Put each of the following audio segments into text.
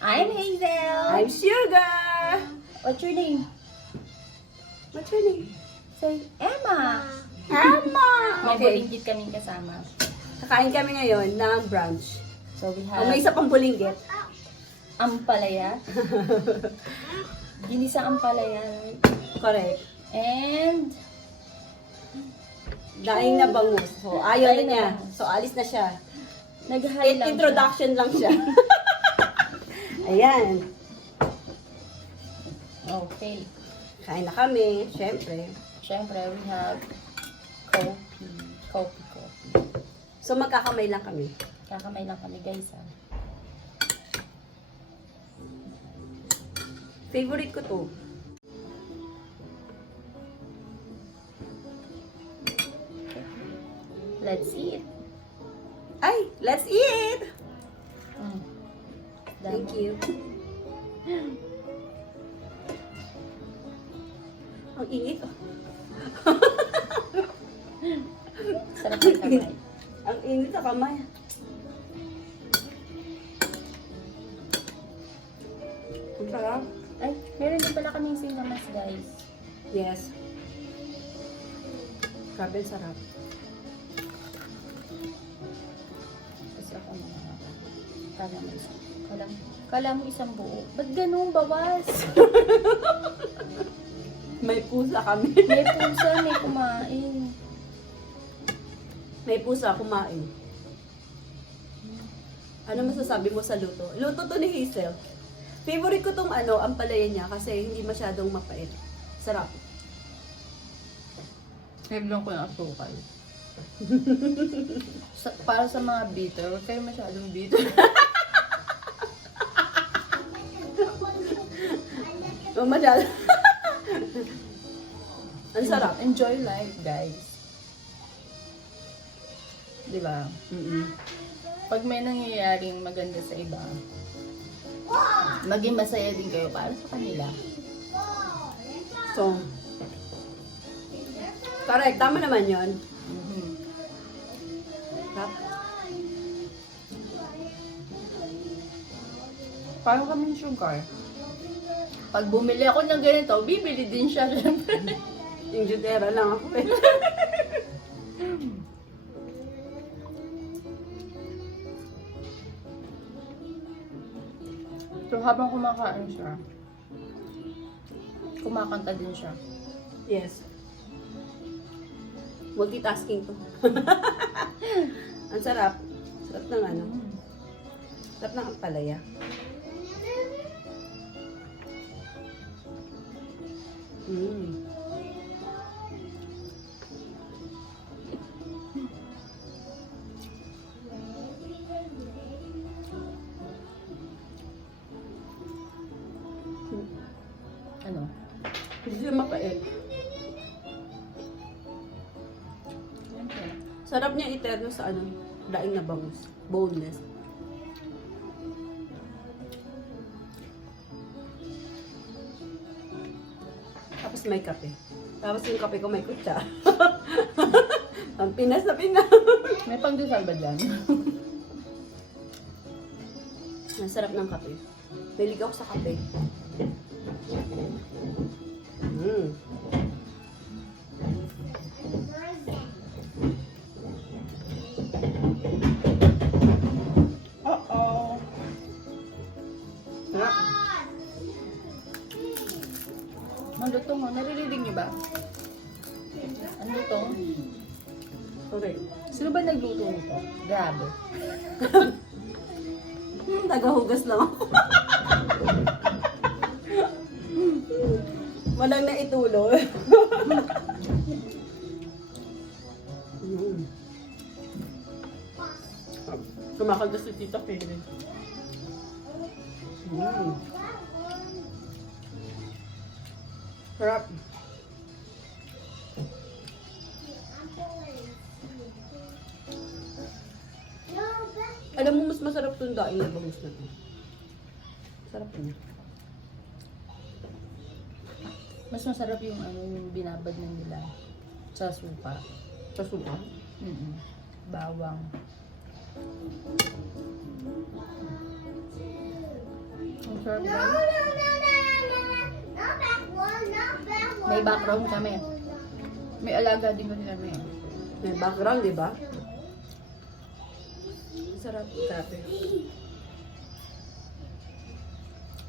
I'm Hazel. I'm Sugar. What's your name? What's your name? Say, Emma. Emma. May Okay. bulinggit kaming kasama. Kakain kami ngayon ng brunch. So we Oh, have may isa pang bulinggit. ampalaya. Ginisang ampalaya. Correct. And Daing na bangus. So, ayaw na Daing na niya. bangus. So, alis na siya. nag-hi lang Introduction lang siya. Ayan. siya. Okay. Kain na kami. Siyempre. Siyempre, we have coffee. So, magkakamay lang kami. Kakamay lang kami, guys. Favorite ko to. Let's eat. Ay, let's eat! Mm. Thank you. Ang init. Oh. Sarap ng kamay. Ang init sa kamay. Ang sarap. Ay, meron din pala kaming singkamas, guys. Yes. Grabe, sarap. Kasi ako na kala mo isang buo. Ba't ganun, bawas? May pusa kami. May pusa, may kumain. May pusa kumain. Ano masasabi mo sa luto? Luto to ni Hazel. Favorite ko tong ampalaya niya kasi hindi masyadong mapait. Sarap. Heblong ko yung asukal. Para sa mga bitter, huwag kayo masyadong bitter. Oh, masyado. Ang sarap. Enjoy life, guys. Diba? Pag may nangyayaring maganda sa iba, maging masaya din kayo para sa kanila. So, correct. Tama naman yon. Sarap. Parang kaming sugar. Pag bumili ako ng ganito, bibili din siya, syempre. Yung jutera lang ako eh. So, habang kumakain siya, kumakanta din siya. Yes. Multitasking to. Ang sarap. Sarap ng Sarap ng ampalaya. Ano? Hindi siya mapait. Siyempre. Sarap niya iterno sa daing na bangus. Boneless. Tapos may kape. Tapos yung kape ko may kutsa. Ang Pinas na Pinas. May pangdesal ba dyan? Ang sarap ng kape. Mahilig ako sa kape. Uh-oh. Sarap. Ang lutong, naririnig niyo ba? Ang lutong? Okay. Sino ba nagluto nito? Grabe. Tagahugas lang ako. Walang naitulo. Kumakanta si Tita Pere. Sarap. Alam mo, mas masarap itong daing na bangus na ito. Sarap niya. Mas masarap yung yung binabad na nila sa supa. Sa suka? Bawang. Sarap No, guys. no, no, no, no, no. Not that one, not that one. May background kami. May alaga din kasi kami. May background, di ba? Sarap. Sarap eh.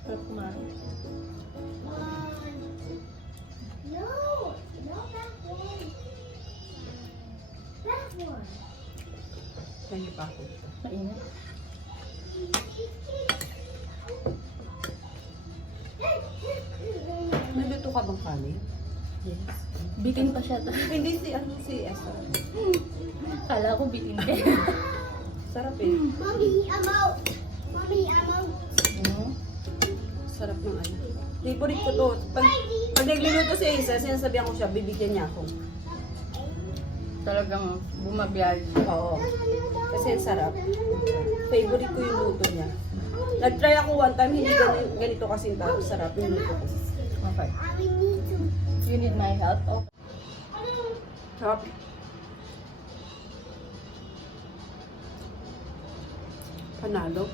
Sarap kumain. No, not that one. That one. Nangyay pa ako. Mainit. Nandito ka bang kanin? Yes. Bitin pa siya. Hindi si Esther. Kala ko bitin ka. Sarap eh. Mommy, I'm out. Mommy, I'm out. Sarap ng ano. Favorite ko to. Pag nagluluto si Isa, sinasabihan ko siya, bibigyan niya ako. Talagang bumabiyag. Oo. Kasi sarap. Favorite ko yung luto niya. Nag-try ako one time, hindi ganito kasi sarap yung luto ko. Okay. I need to. You need my help? Okay. Sarap. Panalo.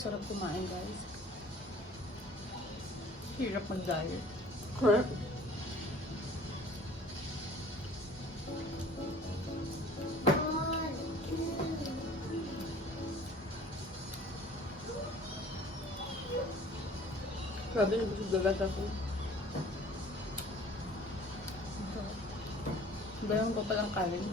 Sarap kumain guys. Hirap mag-diet. Correct. Grabe na busog dagat ako. Bayang pa palang kanin.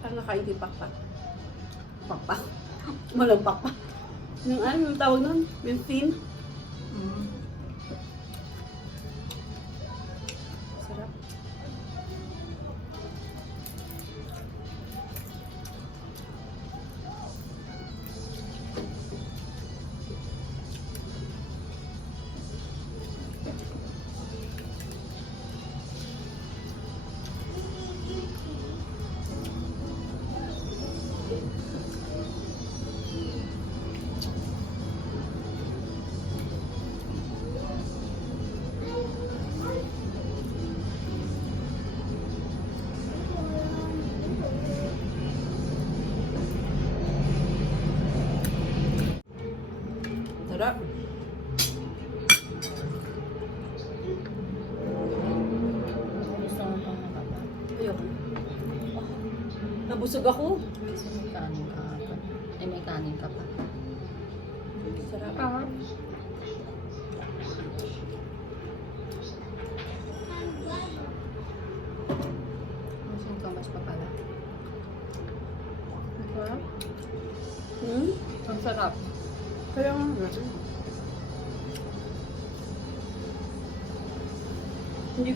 Parang nakain kay Pakpak. Pakpak. Walang pakpak. Yung ano, yung tawag nun? Yung thin. Sarap. Sarap. Gusto mo pang nakapa? Ayoko. Nabusog ako. Kasi may kanin ka. Eh, may kanin ka pa. Sarap. Ang singkamas pa pala. Ang sarap. Ang sarap. Kaya nga. Hindi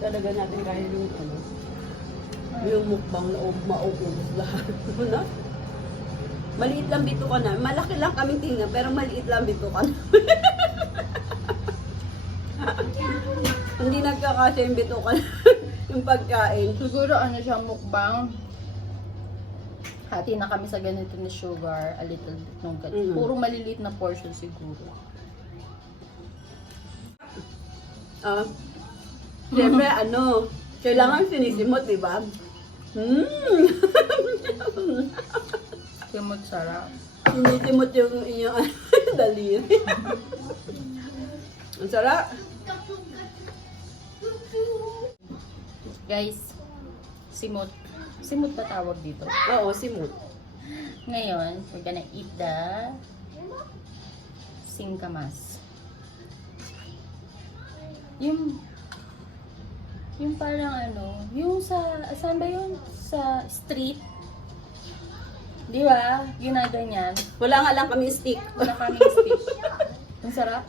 talaga natin kaya yung ano. Yung mukbang na mauubos lahat. Ano? Maliit lang bito ka na. Malaki lang kaming tingnan, pero maliit lang bito ka na. Hindi nagkakasya yung bito ka na. Yung pagkain. Siguro ano siya, mukbang. Hati na kami sa ganito na sugar, a little bit ng ganito. Mhm. Puro maliliit na portion siguro. Siyempre, ano, kailangan sinisimot, di ba? Simot sarap. Sinisimot yung inyong daliri. Ang sarap. Guys, simot. Simot ba tawag dito? Oo, simot. Ngayon, we're gonna eat the singkamas. Yung parang ano, yung saan ba yun? Sa street. Di ba? Ginaganyan. Wala nga lang kami stick. Wala kaming stick. Ang sarap.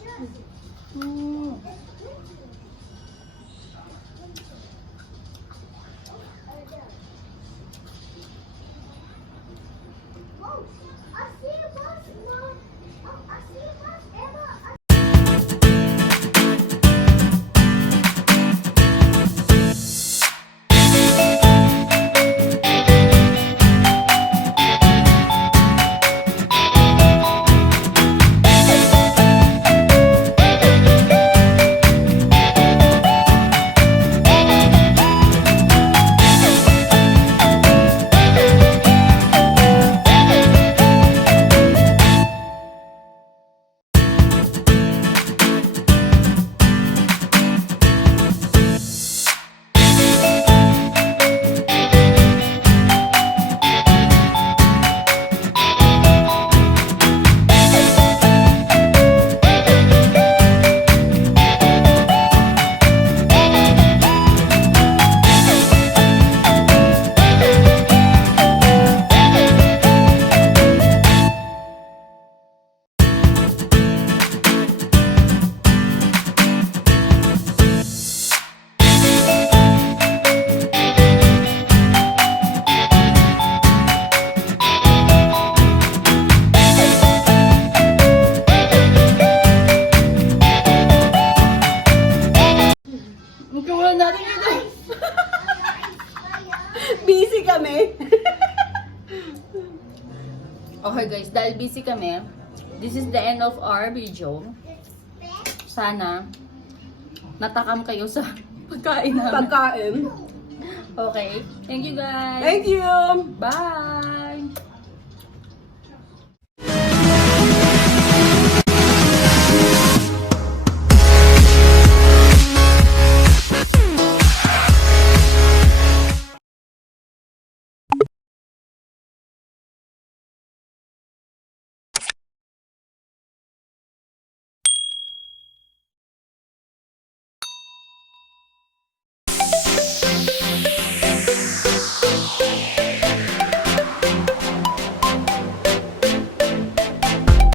Okay guys, dahil busy kami, this is the end of our video. Sana natakam kayo sa pagkain namin. Pagkain. Okay. Thank you guys. Thank you! Bye!